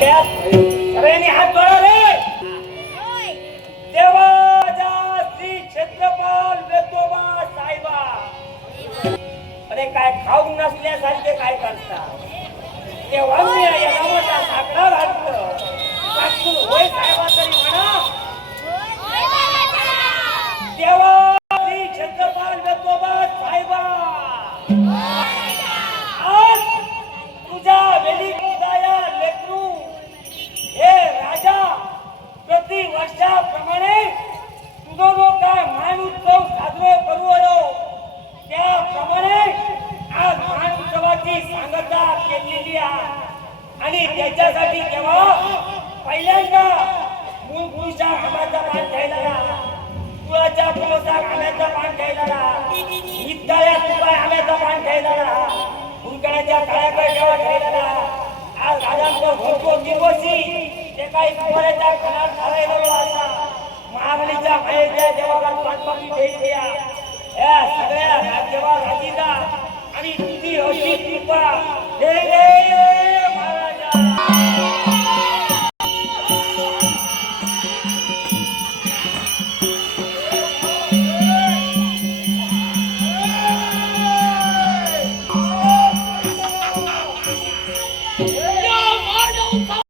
हात जोडा रे. देवाचा श्री क्षेत्रपाल वेतोबा साहेबा. अरे काय खाऊन नसल्यासारखे काय करतात तेव्हा मी या नावाचा साकडा घातलं होय. साहेबा तुझो जो काय मान उत्सव साजरो करू आलो. त्याप्रमाणे आज मान उत्सवाची सांगता केलेली आहे. आणि त्याच्यासाठी जेव्हा पहिल्यांदा मूळ पुरुषा मान घ्यायला तुळाच्या फुलाचा आंब्याचा मान घ्यायला इतकाया तुका आम्याचा मान घ्यायला हुंकण्याच्या काळ्याकडे जेव्हा घ्यायला आज राजांचं घोटको दिवशी ते काही कुमाराच्या कणात घालायला आंगलीच्या अयोध्या देवाला पाठपाठी भेट द्या या सगळ्या राज्यवा राजीदा आणि तुझी अशी कृपा